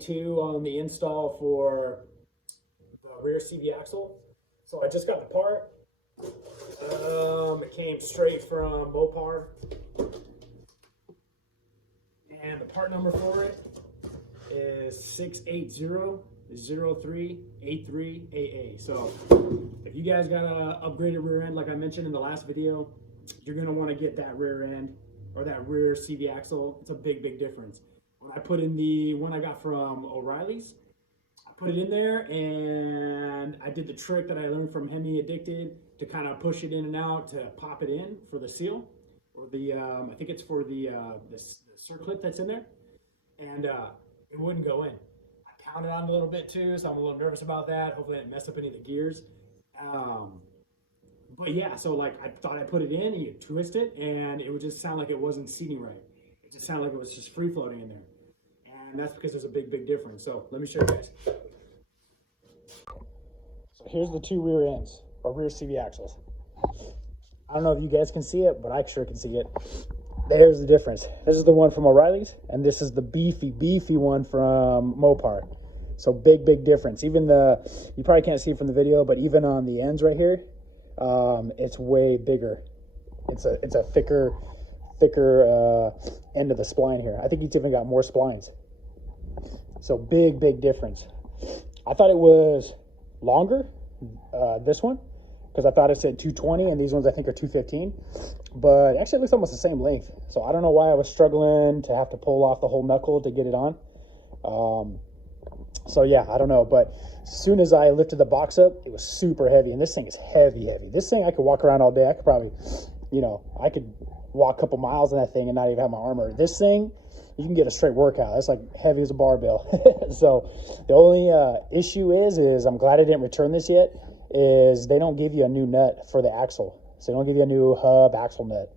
2 on the install for the rear CV axle. So I just got the part. It came straight from Mopar. And the part number for it is 680-0383AA. So if you guys got a upgraded rear end, like I mentioned in the last video, you're gonna want to get that rear end or that rear CV axle. It's a big, big difference. When I put in the one I got from O'Reilly's, I put it in there and I did the trick that I learned from Hemi Addicted to kind of push it in and out to pop it in for the seal, or the I think it's for the circlip that's in there, and it wouldn't go in. I pounded on a little bit too, so I'm a little nervous about that. Hopefully I didn't mess up any of the gears. But yeah, so like I thought I put it in and you twist it and it would just sound like it wasn't seating right. It just sounded like it was just free floating in there. And that's because there's a big, big difference. So let me show you guys. So here's the two rear ends, or rear CV axles. I don't know if you guys can see it, but I sure can see it. There's the difference. This is the one from O'Reilly's, and this is the beefy, beefy one from Mopar. So big, big difference. Even you probably can't see it from the video, but even on the ends right here, it's way bigger. It's a thicker end of the spline here. I think it's even got more splines. So big, big difference. I thought it was longer, this one, because I thought it said 220, and these ones I think are 215. But actually it looks almost the same length. So I don't know why I was struggling to have to pull off the whole knuckle to get it on. So yeah, I don't know. But as soon as I lifted the box up, it was super heavy. And this thing is heavy, heavy. This thing I could walk around all day. I could probably, I could walk a couple miles in that thing and not even have my armor. This thing, you can get a straight workout. It's like heavy as a barbell. So the only issue is I'm glad I didn't return this yet, is they don't give you a new nut for the axle. So they don't give you a new hub axle nut.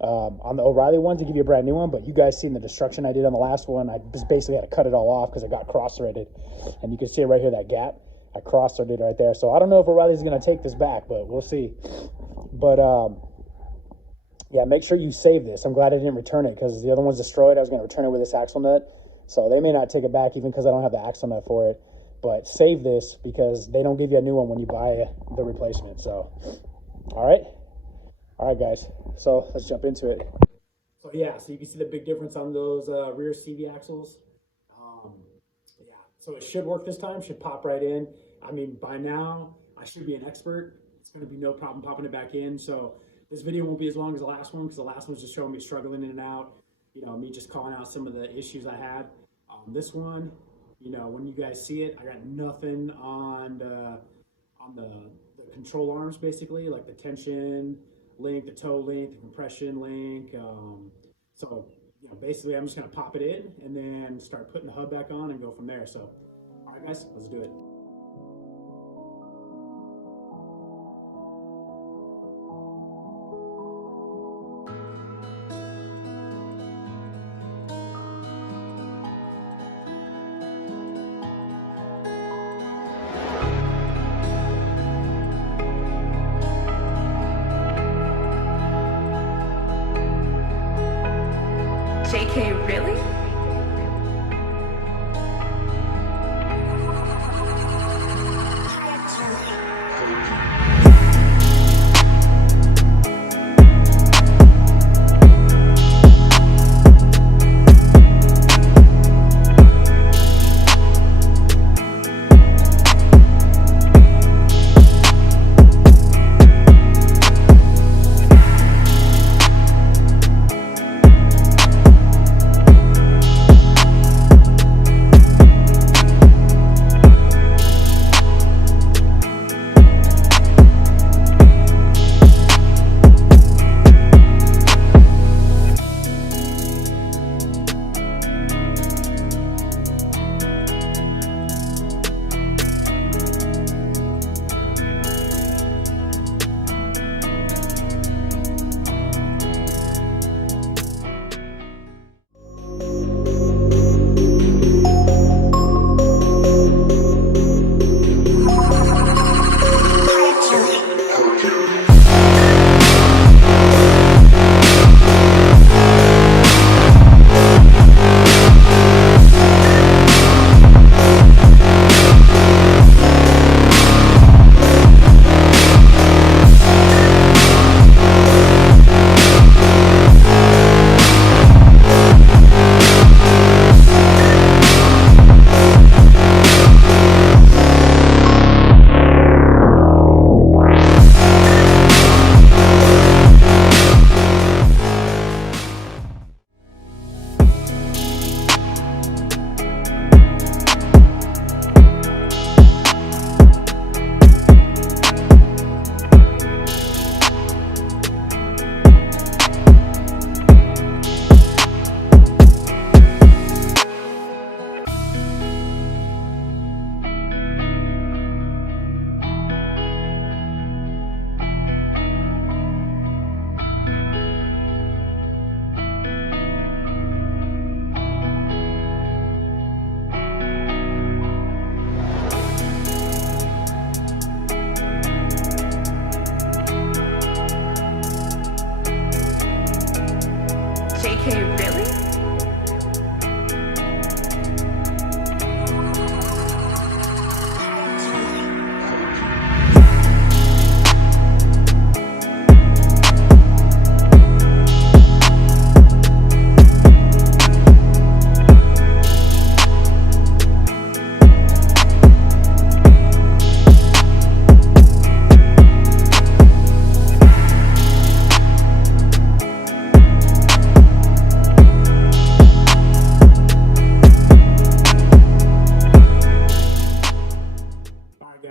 On the O'Reilly ones, they give you a brand new one, but you guys seen the destruction I did on the last one. I just basically had to cut it all off because it got cross-threaded. And you can see it right here, that gap. I cross-threaded right there. So I don't know if O'Reilly's going to take this back, but we'll see. But yeah, make sure you save this. I'm glad I didn't return it because the other one's destroyed. I was going to return it with this axle nut. So they may not take it back even because I don't have the axle nut for it. But save this because they don't give you a new one when you buy the replacement. So, all right, guys. So let's jump into it. So yeah, so you can see the big difference on those rear CV axles. Yeah, so it should work this time. Should pop right in. I mean, by now I should be an expert. It's going to be no problem popping it back in. So this video won't be as long as the last one because the last one's just showing me struggling in and out. Me just calling out some of the issues I had. This one, when you guys see it, I got nothing on the control arms, basically, like the tension link, the toe link, the compression link. So basically I'm just gonna pop it in and then start putting the hub back on and go from there. So all right, guys, let's do it. JK, really?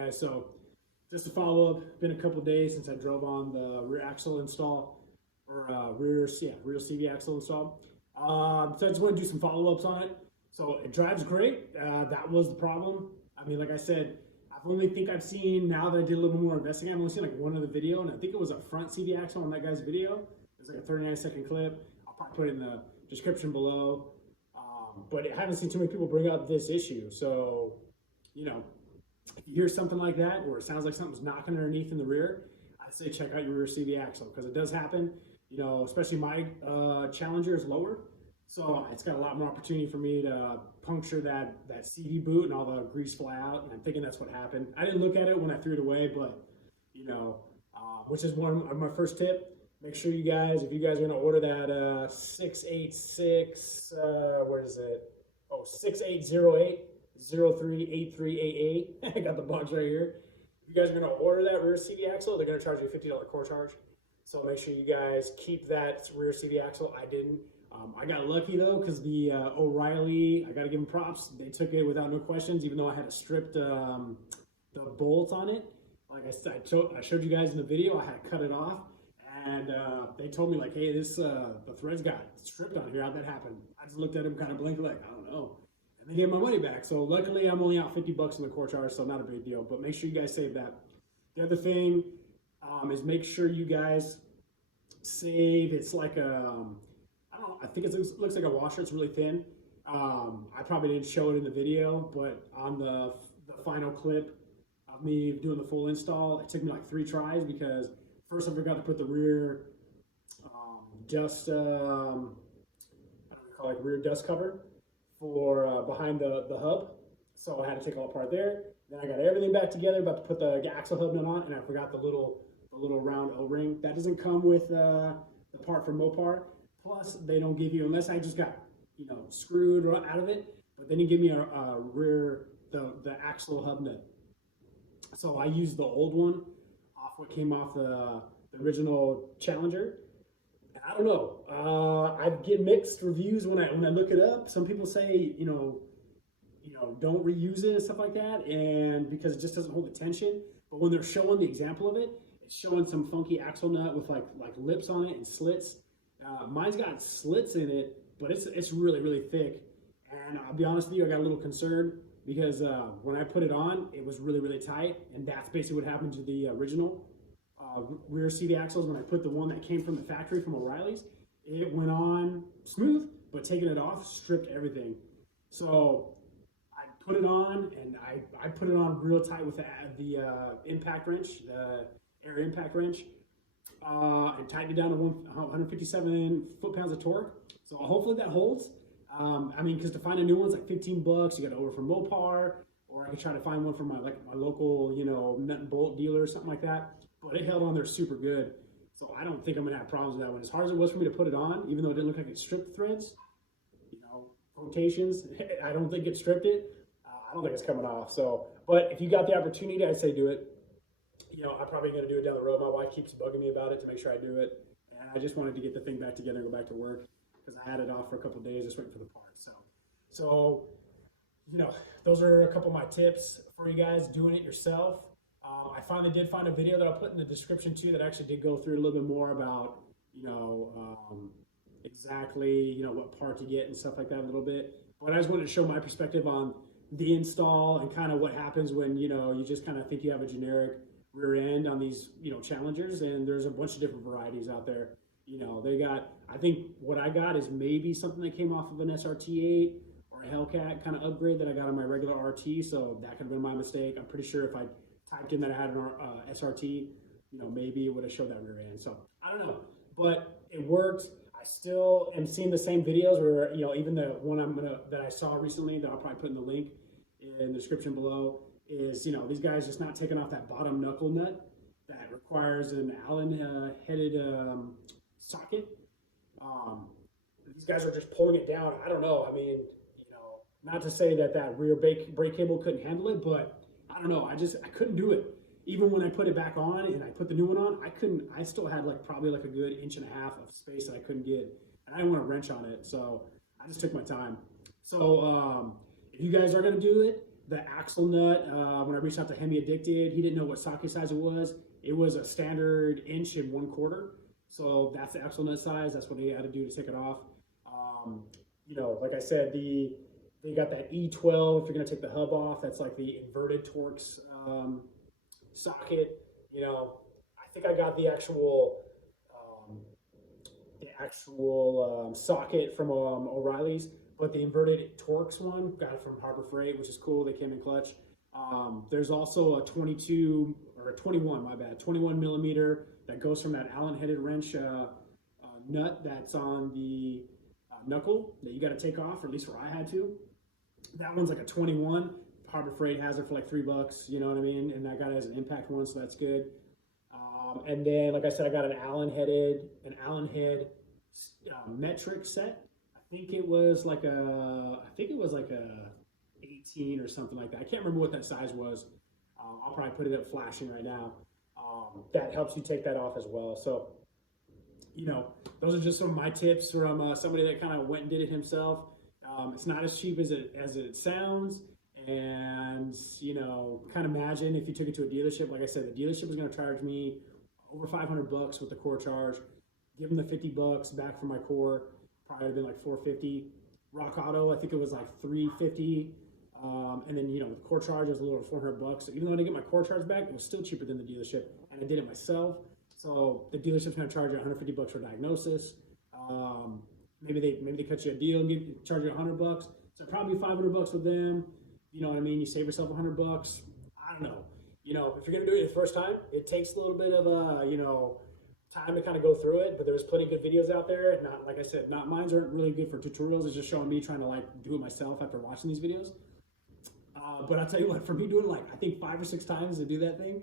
guys. So just to follow up, been a couple days since I drove on the rear axle install, or rear CV axle install. So I just want to do some follow-ups on it. So it drives great. That was the problem. I mean, like I said, I've only think I've seen, now that I did a little more investigating, I've only seen like one other video, and I think it was a front CV axle on that guy's video. It was like a 39-second clip. I'll probably put it in the description below. But I haven't seen too many people bring up this issue. So, you know, if you hear something like that, or it sounds like something's knocking underneath in the rear, I'd say check out your rear CV axle, because it does happen. You know, especially my Challenger is lower, so it's got a lot more opportunity for me to puncture that CV boot and all the grease fly out. And I'm thinking that's what happened. I didn't look at it when I threw it away, but you know, which is one of my first tip. Make sure you guys, if you guys are going to order that 686, what is it? Oh, 6808 038388. I got the box right here. If you guys are going to order that rear CV axle, they're going to charge you a $50 core charge. So make sure you guys keep that rear CV axle. I didn't. I got lucky though, because the O'Reilly, I got to give them props. They took it without no questions, even though I had to strip the bolt on it. Like I showed you guys in the video, I had to cut it off. And they told me, like, hey, the threads got stripped on here. How'd that happen? I just looked at them kind of blankly, like, I don't know. And they gave my money back. So luckily, I'm only out $50 on the core charge, so not a big deal. But make sure you guys save that. The other thing is make sure you guys save. It's like a, I don't know, I think it looks like a washer. It's really thin. I probably didn't show it in the video, but on the final clip of me doing the full install, it took me like 3 tries, because first, I forgot to put the rear dust, I don't know what you call it, rear dust cover for behind the hub. So I had to take all apart there. Then I got everything back together, about to put the axle hub nut on, and I forgot the little round O-ring. That doesn't come with the part for Mopar. Plus, they don't give you, unless I just got, you know, screwed out of it, but they didn't give me a rear, the axle hub nut. So I used the old one, what came off the original Challenger. And I don't know. I get mixed reviews when I look it up. Some people say, you know, don't reuse it and stuff like that, and because it just doesn't hold the tension. But when they're showing the example of it, it's showing some funky axle nut with like lips on it and slits. Mine's got slits in it, but it's really, really thick. And I'll be honest with you, I got a little concerned, because when I put it on, it was really, really tight, and that's basically what happened to the original rear CV axles. When I put the one that came from the factory from O'Reilly's, it went on smooth, but taking it off stripped everything. So I put it on, and I put it on real tight with the impact wrench, the air impact wrench, and tightened it down to 157 foot-pounds of torque. So hopefully that holds. I mean, because to find a new one's like $15. You got to order from Mopar, or I could try to find one from my local, you know, nut and bolt dealer or something like that. But it held on there super good, so I don't think I'm gonna have problems with that one. As hard as it was for me to put it on, even though it didn't look like it stripped threads, you know, quotations, I don't think it stripped it. I don't think it's coming off. So, but if you got the opportunity, I'd say do it. You know, I'm probably gonna do it down the road. My wife keeps bugging me about it to make sure I do it, and I just wanted to get the thing back together and go back to work, because I had it off for a couple of days just waiting for the parts. So, you know, those are a couple of my tips for you guys doing it yourself. I finally did find a video that I'll put in the description too, that actually did go through a little bit more about, you know, exactly, you know, what part to get and stuff like that a little bit. But I just wanted to show my perspective on the install and kind of what happens when, you know, you just kind of think you have a generic rear end on these, you know, Challengers, and there's a bunch of different varieties out there. You know, they got, I think what I got is maybe something that came off of an SRT8 or a Hellcat kind of upgrade that I got on my regular RT, so that could have been my mistake. I'm pretty sure if I typed in that I had an SRT, you know, maybe it would have showed that rear end. So I don't know, but it worked. I still am seeing the same videos where, you know, even the one that I saw recently that I'll probably put in the link in the description below is, you know, these guys just not taking off that bottom knuckle nut that requires an Allen headed socket. These guys are just pulling it down. I don't know. I mean, you know, not to say that rear brake cable couldn't handle it, but I don't know. I couldn't do it. Even when I put it back on and I put the new one on, I still had probably a good 1.5 inches of space that I couldn't get. And I didn't want to wrench on it. So I just took my time. So if you guys are going to do it, the axle nut, when I reached out to Hemi Addicted, he didn't know what socket size it was. It was a standard 1.25 inch. So that's the axle nut size. That's what he had to do to take it off. You know, like I said, they got that E12. If you're going to take the hub off, that's like the inverted Torx socket. You know, I think I got the actual socket from O'Reilly's, but the inverted Torx one got it from Harbor Freight, which is cool. They came in clutch. There's also a 22 or a 21, my bad, 21 millimeter that goes from that Allen-headed wrench nut that's on the knuckle that you got to take off, or at least where I had to. That one's like a 21. Harbor Freight has it for like $3, you know what I mean? And I got it as an impact one, so that's good. And then, like I said, I got an Allen head metric set. I think it was like a 18 or something like that. I can't remember what that size was. I'll probably put it up flashing right now. That helps you take that off as well. So, you know, those are just some of my tips from somebody that kind of went and did it himself. It's not as cheap as it sounds. And, you know, kind of imagine if you took it to a dealership. Like I said, the dealership was going to charge me over $500 with the core charge. Give them the $50 back for my core. Probably would have been like $450. Rock Auto, I think it was like $350. And then, you know, the core charge was a little over $400. So even though I didn't get my core charge back, it was still cheaper than the dealership. And I did it myself. So the dealership's going to charge you $150 for diagnosis. Maybe they cut you a deal and charge you $100. So probably $500 with them. You know what I mean? You save yourself $100. I don't know. You know, if you're going to do it the first time, it takes a little bit of you know, time to kind of go through it, but there's plenty of good videos out there. Not, like I said, mines aren't really good for tutorials. It's just showing me trying to like do it myself after watching these videos. But I'll tell you what, for me doing like, I think 5 or 6 times to do that thing,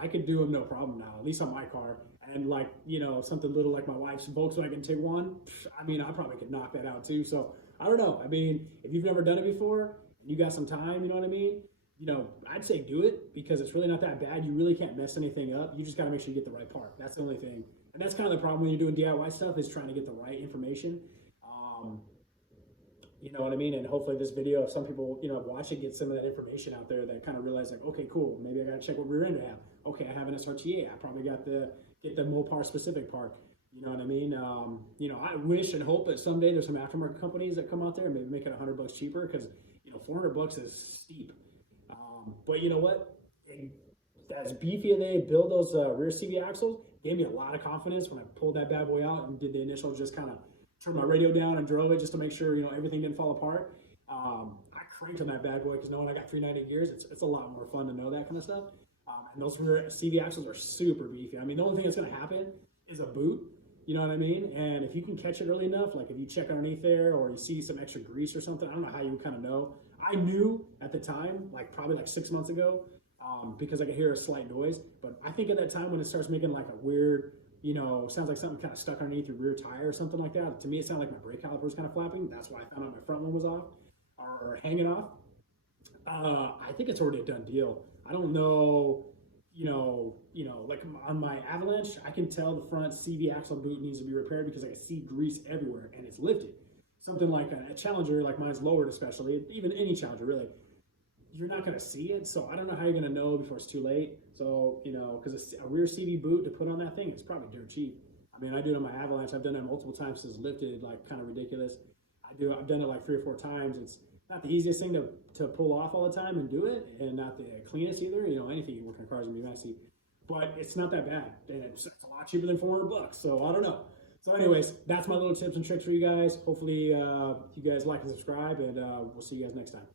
I could do them no problem now, at least on my car. And like, you know, something little like my wife's Volkswagen Tiguan, I mean, I probably could knock that out too. So I don't know. I mean, if you've never done it before, you got some time, you know what I mean? You know, I'd say do it because it's really not that bad. You really can't mess anything up. You just got to make sure you get the right part. That's the only thing. And that's kind of the problem when you're doing DIY stuff, is trying to get the right information. You know what I mean? And hopefully this video, if some people, you know, watch it, get some of that information out there that kind of realize like, okay, cool. Maybe I got to check what rear end I have. Okay, I have an SRTA. I probably got get the Mopar specific part. You know what I mean? You know, I wish and hope that someday there's some aftermarket companies that come out there and maybe make it $100 cheaper, because, you know, $400 is steep. But you know what? As beefy as they build those rear CV axles, gave me a lot of confidence when I pulled that bad boy out and did the initial, just kind of turned my radio down and drove it just to make sure, you know, everything didn't fall apart. I cranked on that bad boy because knowing I got 390 gears, it's a lot more fun to know that kind of stuff. And those rear CV axles are super beefy. I mean, the only thing that's going to happen is a boot. You know what I mean? And if you can catch it early enough, like if you check underneath there or you see some extra grease or something, I don't know how you would kind of know. I knew at the time, like probably like 6 months ago, because I could hear a slight noise. But I think at that time when it starts making like a weird, you know, sounds like something kind of stuck underneath your rear tire or something like that. To me, it sounded like my brake caliper was kind of flapping. That's why I found out my front one was off or hanging off. I think it's already a done deal. I don't know, you know, like on my Avalanche, I can tell the front CV axle boot needs to be repaired because I can see grease everywhere and it's lifted. Something like a Challenger, like mine's lowered especially, even any Challenger really, you're not going to see it. So I don't know how you're going to know before it's too late. So, you know, because a rear CV boot to put on that thing is probably dirt cheap. I mean, I do it on my Avalanche. I've done it multiple times since it's lifted, like kind of ridiculous. I've done it like 3 or 4 times. It's not the easiest thing to pull off all the time and do it, and not the cleanest either. You know, anything you work on cars is going to be messy. But it's not that bad, and it's a lot cheaper than $400. So I don't know. So anyways, that's my little tips and tricks for you guys. Hopefully you guys like and subscribe, and we'll see you guys next time.